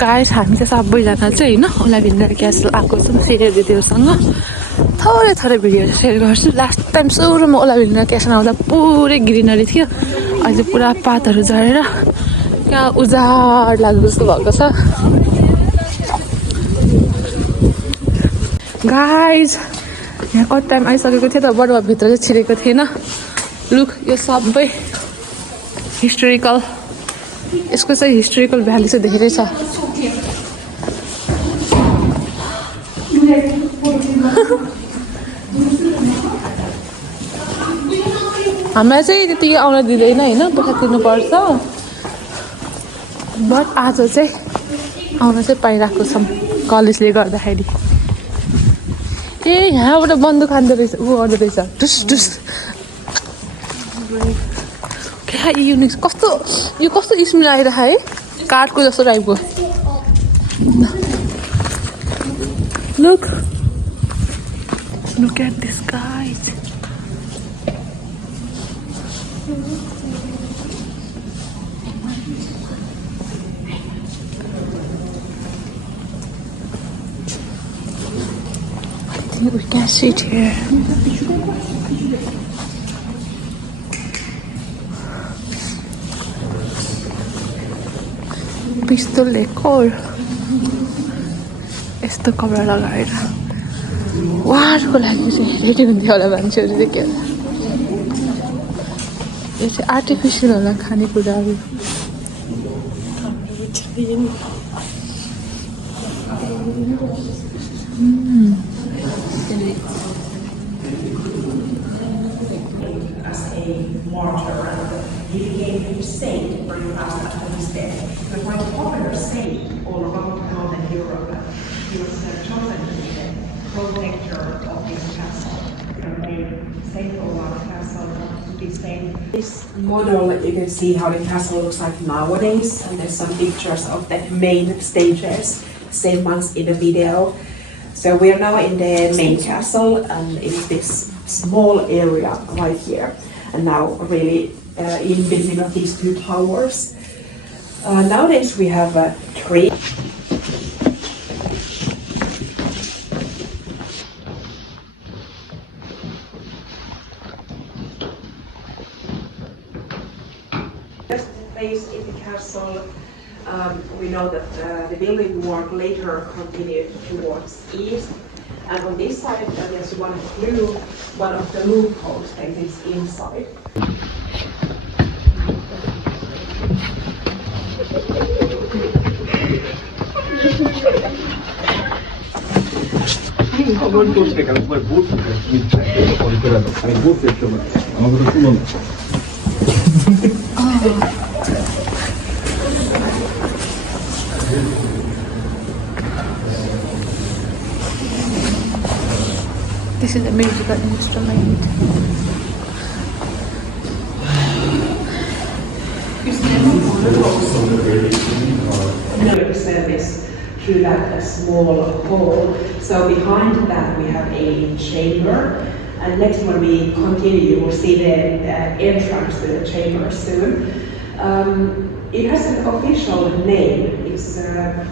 Guys हामी चाहिँ सबैजना चाहिँ होइन ओलाभिल्ला क्यासल आएको छौँ सेयर दिदीहरूसँग थोरै थोरै भिडियो सेयर गर्छु लास्ट टाइम सुरुमा ओलाभिल्ला क्यासल आउँदा पुरै ग्रिनरी थियो अहिले पुरा पातहरू झरेर क्या उजाड लाग्दो जस्तो भएको छ गाइस यहाँ कति टाइम आइसकेको थियो त बडुवा भित्र चाहिँ छिरेको थिएन लुक यो सबै हिस्टोरिकल यसको चाहिँ हिस्टोरिकल भ्यालु चाहिँ धेरै छ हामीलाई चाहिँ त्यति आउन दिँदैन होइन पैसा तिर्नुपर्छ बट आज चाहिँ आउन चाहिँ पाइरहेको छौँ कलेजले गर्दाखेरि ए यहाँबाट बन्दुक खाँदो रहेछ ऊ गर्दो रहेछ टुस टुस क्या युनिक कस्तो यो कस्तो स्मेल आइरह है काठको जस्तो टाइपको Look at this guys I think we can sit here pistol decor यस्तो कपडा लगाएर वारको लागि चाहिँ रेडी हुन्थ्यो होला मान्छेहरू चाहिँ के होला यो चाहिँ आर्टिफिसियल होला खानेकुराहरू He became a saint very fast after his death. He was quite a popular saint all around Northern Europe. He was chosen to be the protector of this castle. Saint Olavinlinna Castle to be saint. This model, you can see how the castle looks like nowadays, and there's some pictures of the main stages, same ones in the video. So we are now in the main castle, and it's this small area right here, and now really in between of these two towers. Nowadays we have a tree. Just place in the castle, we know that the building work later continued towards east. And on this side there's one of the loopholes that is inside. This is a musical instrument. Service through that small hall. So behind that we have a chamber, and next when we continue you will see the entrance to the chamber soon. It has an official name. It's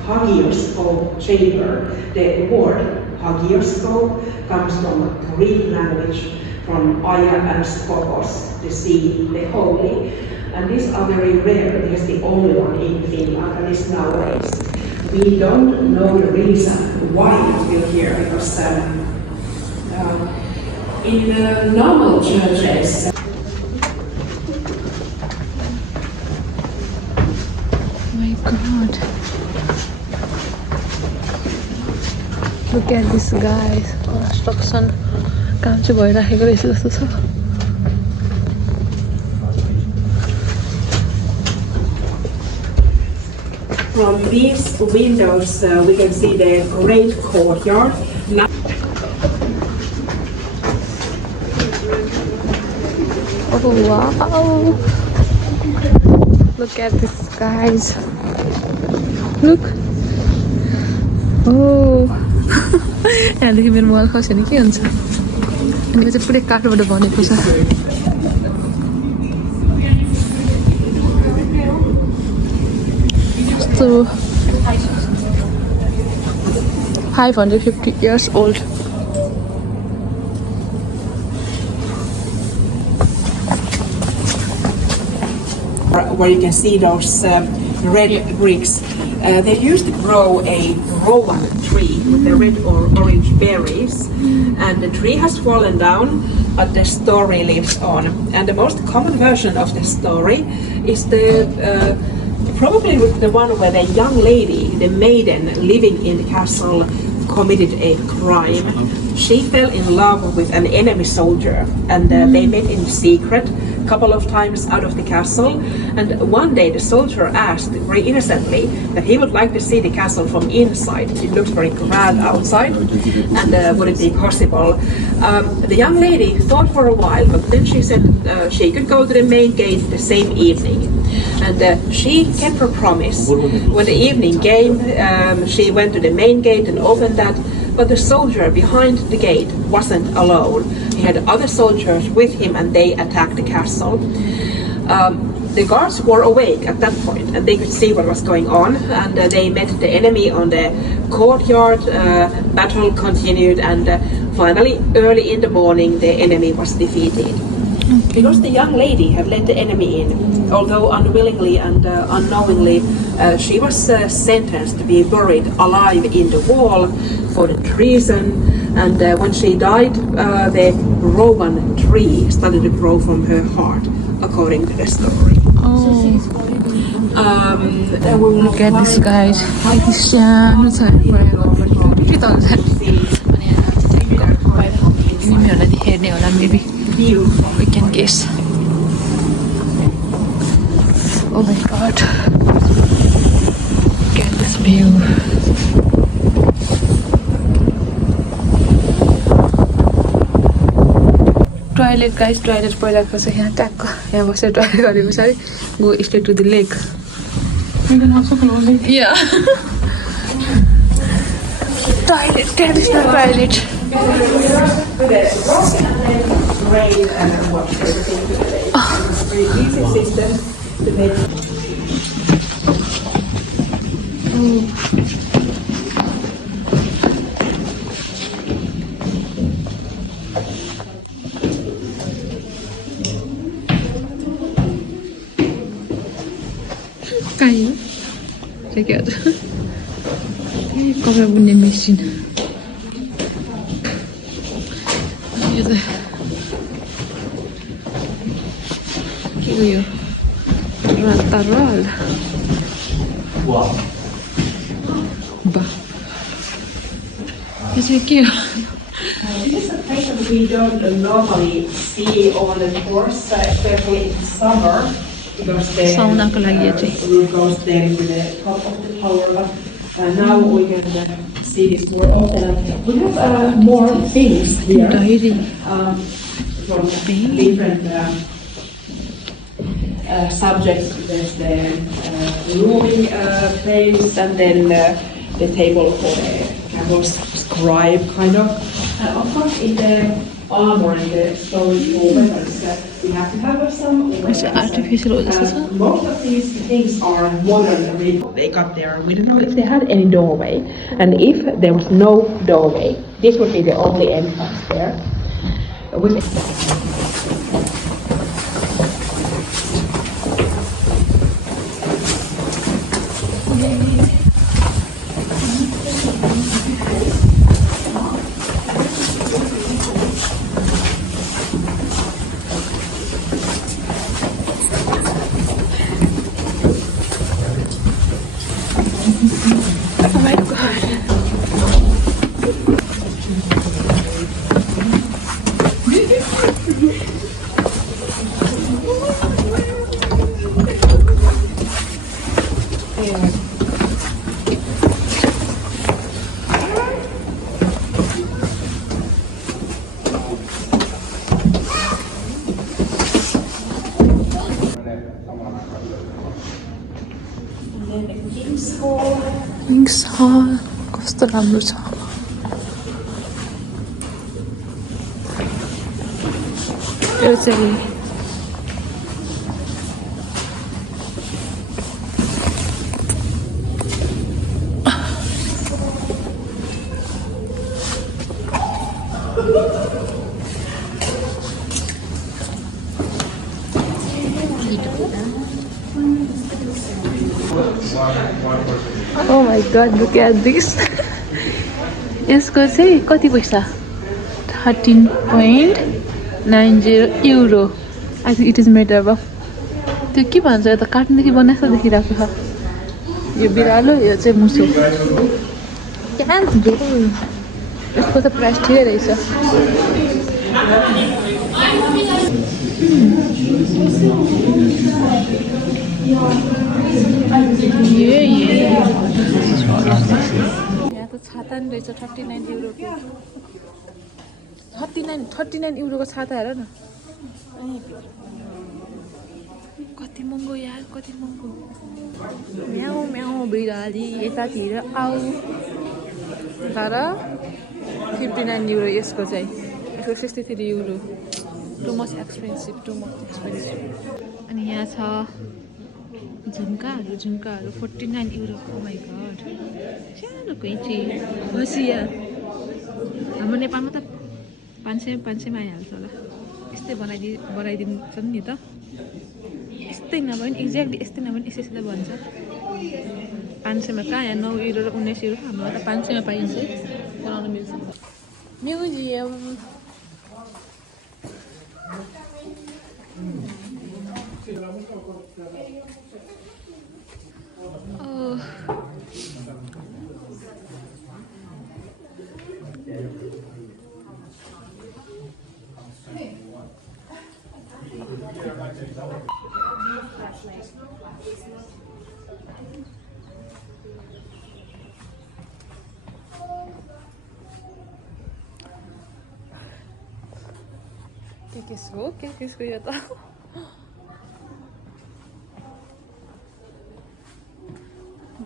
Hagioscope chamber. The word Hagioscope comes from Greek language, from Aia and Skopos, the sea, the holy. And these are very rare. It's the only one in Finland, and it's nowadays. We don't know the reason why it's built here, because in the normal churches. My God! Look at this guys. Construction काम चाहिँ भइराखेको रहेछ जस्तो छ. From these windows, we can see the great courtyard. Oh wow! Look at this, guys. Look. Oh. यहाँदेखि मेरो mobile खस्यो भने के हुन्छ? अनि यो चाहिँ पुरै काठबाट बनेको छ. कस्तो 550 years old. Where you can see those red bricks. They used to grow a rowan tree with the red or orange berries, and the tree has fallen down, but the story lives on. And the most common version of the story is the probably the one where the young lady, the maiden living in the castle, committed a crime. She fell in love with an enemy soldier, and they met in secret a couple of times out of the castle. And one day the soldier asked very innocently that he would like to see the castle from inside. It looks very grand outside, and would it be possible? The young lady thought for a while, but then she said she could go to the main gate the same evening. And she kept her promise. When the evening came, she went to the main gate and opened that, but the soldier behind the gate wasn't alone. He had other soldiers with him, and they attacked the castle. The guards were awake at that point, and they could see what was going on, and they met the enemy on the courtyard. Battle continued, and finally, early in the morning, the enemy was defeated. Because the young lady had let the enemy in, although unwillingly and unknowingly, she was sentenced to be buried alive in the wall for the treason. And when she died, the rowan tree started to grow from her heart, according to the story. Look at this guys. Saनो छ के त हुन्छ तिमीहरुले हेर्ने होला maybe we can guess. Oh my god, look at this view. Toilet guys, toilet पहिलाको छ यहाँ ट्याक्क यहाँ बसेर टोइलेट गरे पछाडि go straight to the lake. Yeah. Toilet, traditional toilet. Kayu. Check it out. Cover bunny machine. Here's Ratarol. Wow. Bah. Is it cute? This is a place that we don't normally see on the course, especially in summer, because the roof goes there to the top of the tower. But now we can see this more often. We have more things here from different subjects. There's the rooming place, and then the table for the campus scribe, kind of. Of course, in the armor and the storage for weapons, we have to have some weapons. Artificial. Most of these things are modern. They got there. We don't know if they had any doorway, and if there was no doorway, this would be the only entrance there. Oh my god. King's Hall. कस्तो राम्रो छ यो चाहिँ Oh my god, look at this. यसको चाहिँ कति पैसा 13.90 euro. I think it is made up of. त्यो के भन्छ त कार्टुनदेखि बनाएको देखिरहेको छ यो बिरालो यो चाहिँ मुसो यसको त प्राइस ठिकै रहेछ यहाँ त छाता नि रहेछ 39 युरोको 39 युरोको छाता हेर न कति महँगो यार कति महँगो म्याउ म्याउ बिराली यतातिर आऊ तर 59 युरो यसको चाहिँ यसको 63 युरो टु मच एक्सपेन्सिभ अनि यहाँ छ झुम्काहरू 49 युरोको माइ गड सानो कैँची हसिया हाम्रो नेपालमा त 500 मा आइहाल्छ होला यस्तै बनाइदिन्छ नि त यस्तै नभए पनि एक्ज्याक्टली यस्तै नभए पनि यस्तै भन्छ 500 मा कहाँ यहाँ 9 युरो र 19 युरो हाम्रो त 500 मा पाइन्छ बनाउन मिल्छ म्युजियम के किसको यो त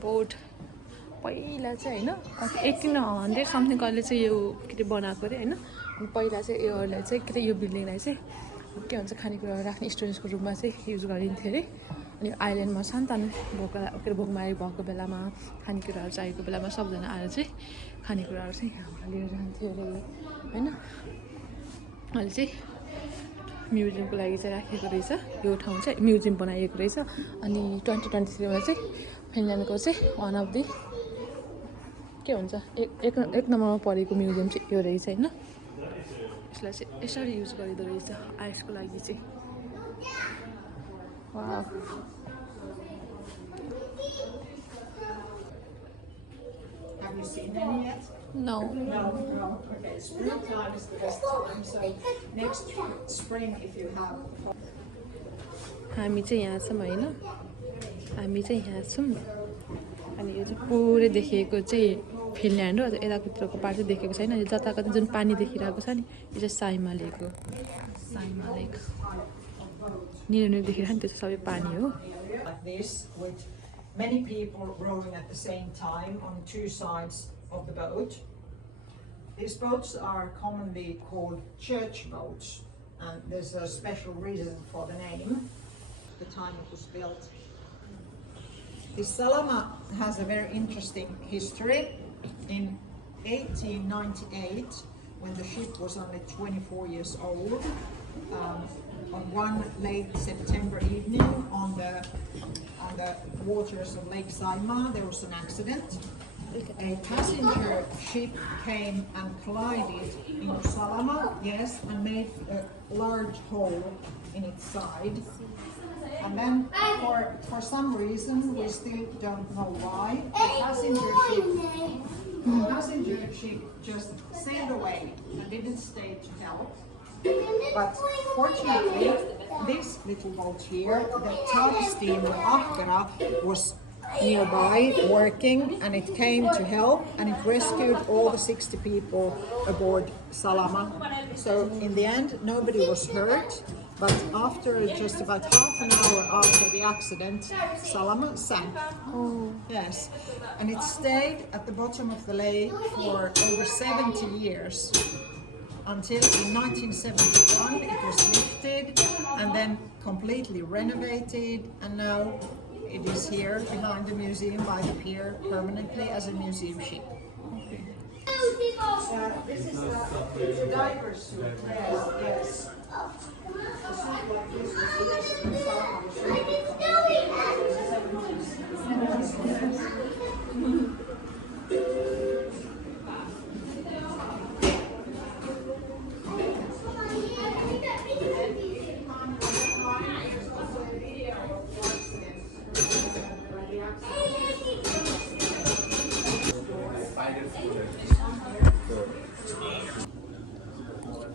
बोट पहिला चाहिँ हैन 1800 समथिङ कहिले चाहिँ यो के बनाएको रे हैन अनि पहिला चाहिँ योलाई चाहिँ के यो बिल्डिङलाई चाहिँ के भन्छ खानेकुरा राख्ने स्टुडेन्ट्सको रुममा चाहिँ युज गरिन्थ्यो अरे अनि आइल्यान्डमा सानसानो भोकमारी भएको बेलामा खानेकुराहरू चाहिएको बेलामा सबजना आएर चाहिँ खानेकुराहरू चाहिँ यहाँबाट लिएर जान्थ्यो अरे हैन अहिले चाहिँ म्युजियमको लागि चाहिँ राखेको रहेछ यो ठाउँ चाहिँ म्युजियम बनाइएको रहेछ अनि 2023 मा चाहिँ फिनल्यान्डको चाहिँ वान अफ द के भन्छ एक नम्बरमा परेको म्युजियम चाहिँ यो रहेछ हैन यसलाई चाहिँ यसरी युज गरिँदो रहेछ आइसको लागि चाहिँ wow Have you seen any yet? No. No. Okay, springtime is the best time. So next spring, if you have. हामी चाहिँ यहाँ छौँ हैन हामी चाहिँ यहाँ छौँ अनि यो चाहिँ पुरै देखिएको चाहिँ फिनल्यान्ड हो यताभित्रको पार्ट चाहिँ देखेको छैन जताको जुन पानी देखिरहेको छ नि यो चाहिँ साइमा लेक हो साइमा लेक निलो देखिरहेको नि त्यो चाहिँ सबै पानी हो Like this, with many people rowing at the same time on two sides of the boat. These boats are commonly called church boats, and there's a special reason for the name. The time it was built. This Salama has a very interesting history. In 1898, when the ship was only 24 years old, on one late September evening on the waters of Lake Saima, there was an accident. A passenger ship came and collided into Salama, yes, and made a large hole in its side. And then, for some reason, we still don't know why, the passenger ship just sailed away and didn't stay to help. But fortunately, this little boat here, the tug steamer Ahkera, was nearby working, and it came to help, and it rescued all the 60 people aboard Salama. So in the end, nobody was hurt. But after just about half an hour after the accident, Salama sank. Oh. Yes, and it stayed at the bottom of the lake for over 70 years. Until in 1971 it was lifted and then completely renovated, and now it is here behind the museum by the pier permanently as a museum ship. Okay. This is the diaper suit. Yes, yes. The suit like this was in the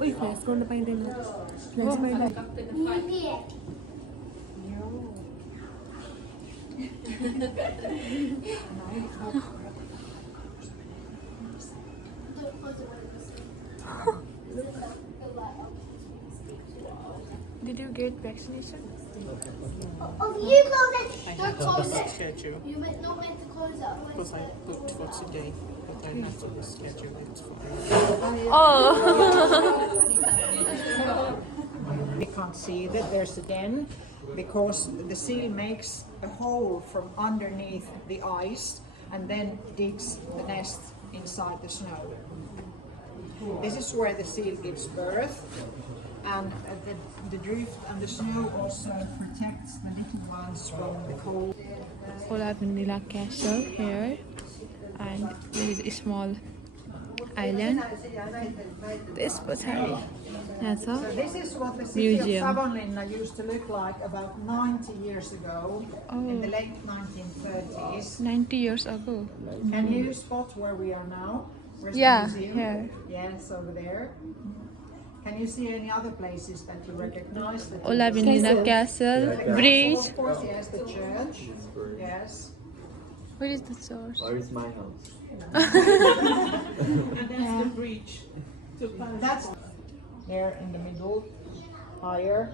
Uy, flash गर्न पाइँदैन flash पाइँदैन Did you get vaccination? Oh, you close it. Don't close it. Schedule You're not meant to close it. because I booked for today, but I have to reschedule it for. Oh. We can't see that there's a den because the seal makes a hole from underneath the ice and then digs the nest inside the snow. This is where the seal gives birth, and the drift and the snow also protects the little ones from the cold. Olavinlinna Castle here, and there is a small island. This patari. That's all. So this is what the city Museum. of Savonnlina used to look like about 90 years ago, in the late 1930s. 90 years ago. Can you spot where we are now? Where's Yeah, the museum? here. Yes, over there. Can you see any other places that you recognize? Olavinlinna Castle, bridge. Of course, yes, the church. Yes. Where is the church? Where is my house? And that's the bridge to pass. That's here in the middle, higher.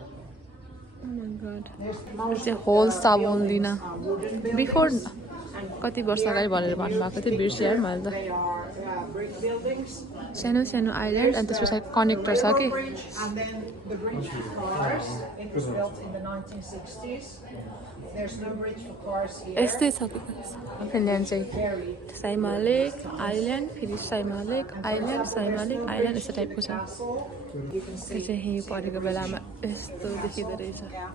Oh my god. There's It's a whole Savonnlina. wooden buildings. Before कति वर्ष अगाडि भनेर भन्नुभएको थियो बिर्सिएँ यार मैले त They are brick buildings. सानो सानो आइल्यान्ड अनि त्यस पछाडि कनेक्टर छ कि Bridge, and then the bridge for cars. It was built in the 1960s. There's no bridge for cars here. यस्तै छ कि फिनल्यान्ड चाहिँ Very साइमा लेक आइल्यान्ड फेरि साइमा लेक आइल्यान्ड यस्तो टाइपको छ castle. You can त्यो see. चाहिँ यहीँ परेको बेलामा यस्तो देखिँदो रहेछ Yeah.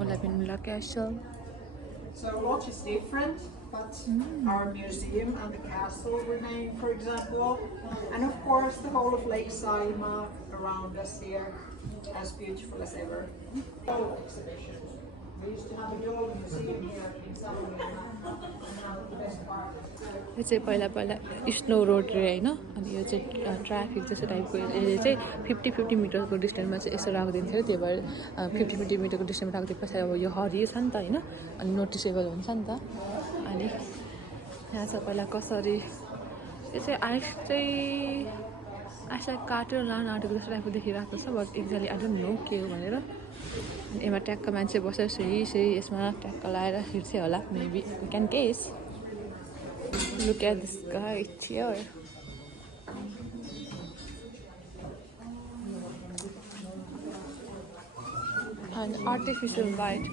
Olavinlinna castle So a lot is different, but our museum and the castle remain, for example, and of course the whole of lakeside around us here, as beautiful as ever. Dog exhibition. We used to have a dog museum here in Savonnlina, and now the best part is यो चाहिँ पहिला पहिला snow road रे होइन अनि यो चाहिँ traffic जस्तो टाइपको यसले चाहिँ 50-50 मिटरको डिस्टेन्समा चाहिँ यसो राखिदिन्थ्यो त्यही भएर 50-50 मिटरको डिस्टेन्समा राखिदिए पछाडि अब यो हरियो छ नि त होइन अनि नोटिसेबल हुन्छ नि त अनि यहाँ चाहिँ पहिला कसरी यो चाहिँ आइसलाई काटेर लान आँटेको जस्तो टाइपको देखिरहेको छ but exactly I don't know के हो भनेर यसमा ट्याक्क मान्छे बसेर सही यसमा ट्याक्क लाएर हिँड्छ होला maybe we can guess Look at this guy, it's here. An artificial light.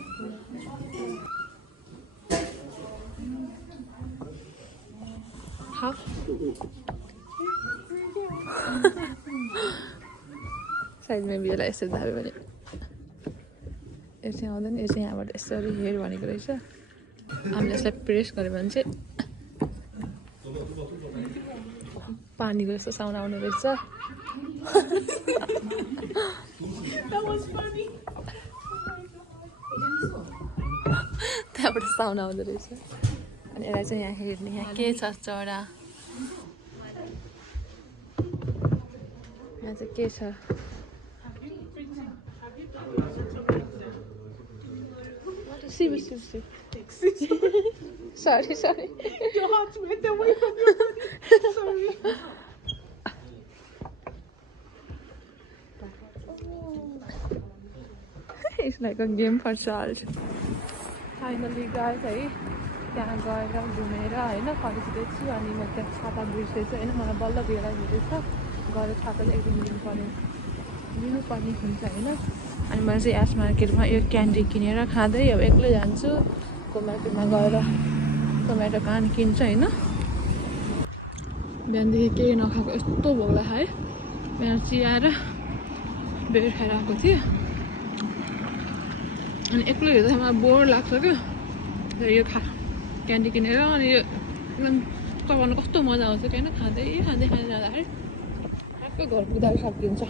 Huh? Side maybe you'll like to have it. It's now then, it's now about a story here. One is I'm just like press Karibanse. पानीको जस्तो sound आउने रहेछ That was funny. त्यहाँबाट sound आउँदो रहेछ अनि यसलाई चाहिँ यहाँ हेर्ने यहाँ के छ चरा यहाँ चाहिँ के छ Sorry. Your heart went away from your body. Sorry. It's like a game for child. Finally guys, है त्यहाँ गएर घुमेर होइन फर्किँदैछु अनि म त्यहाँ छाता बिर्सेछु होइन मलाई बल्ल बेला भेटेछ गएर छाता चाहिँ एकदम लिनुपर्ने हुन्छ होइन अनि मैले चाहिँ एस मार्केटमा यो क्यान्डी किनेर खाँदै अब एक्लै जान्छु को मार्केटमा गएर टोमेटो कान किन्छु होइन बिहानदेखि केही नखाएको यस्तो भोक लाग्यो है बिहान चिया र बेड खाएर आएको थिएँ अनि एक्लै हेर्दा मलाई बोर लाग्छ क्या यो क्यान्डी किनेर अनि यो एकदम चबाउनु कस्तो मजा आउँछ क्या खाँदै खाँदै खाँदै जाँदाखेरि अर्को घर पुग्दा खाइदिन्छ